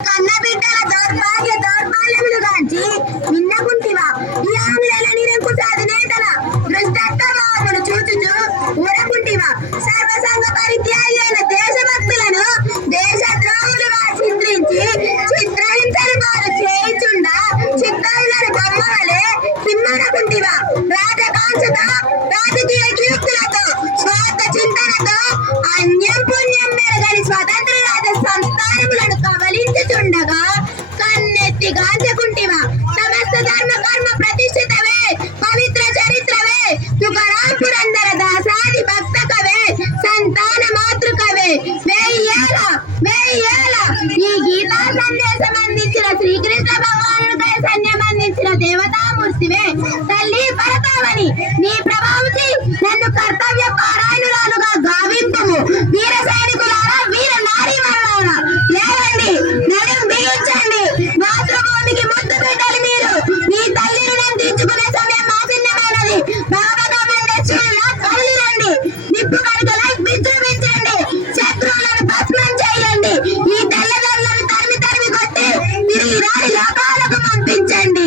కన్న బిడ్డల దౌర్బల్యములు గాంచి విన్నకుంటివా ఈ ఆంగ్లేయుల నిరంకుశ అధినేతల దృష్టత్వమును చూచుచు ఊరకుంటివా సర్వసంగ పరిత్యాగి అయిన దేశభక్తులను దేశద్రోహులుగా చిత్రించి చిత్రహింసలు వారు చేయుచుండా చిత్తాలను బొమ్మ వలె కిమ్మనకుంటివా రాజకాంక్షతో రాజకీయ కీర్తులతో స్వార్థ చింతనతో అన్యం పుణ్యం మెరగని స్వతంత్ర రాజ సంస్థానములను కబలించుచుండగా కన్నెత్తి గాంచకుంటివా సమస్త ధర్మ కర్మ ప్రతిష్ఠితవే పవిత్ర చరిత్రవే తుకారాం పురందర దాసాది భక్త కవే సంతాన మాతృకవే వేయేల ఈ గీతా సందేశం అందించిన శ్రీకృష్ణ భగవానుడికై సైన్యం అందించిన దేవతామూర్తివే తల్లి భరతావని నీ ప్రభావితి నన్ను కర్తవ్య పారాయణురాలుగా గావింపుము వీర సైనికులారా వీర నారీవరులారా లేవండి నడుం బిగించండి మాతృభూమికి ముద్దు బిడ్డలు మీరు మీ తల్లిని నందించుకునే సమయం ఆసన్నమైనది బాబగా మండేశ్వరులా కదిలిరండి నిప్పు కడుగులై విజృంభించండి శత్రువులను భస్మం చేయండి ఈ తెల్లదొరలను తరిమి కొట్టి తిరిగి రాని లోకాలకు పంపించండి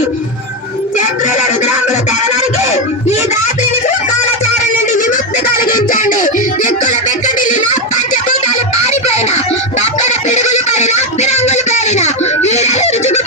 శత్రువుల రుద్రాములు తెగనరికి ఈ దాపిని కాలచారం నుండి విముక్తి కలిగించండి దిక్కుల వెక్కటిల్లిన పంచభూతాలు పారిపోయిన పక్కన పిడుగులు పడిన పిరంగులు పేలిన ఈడలు రుచుకు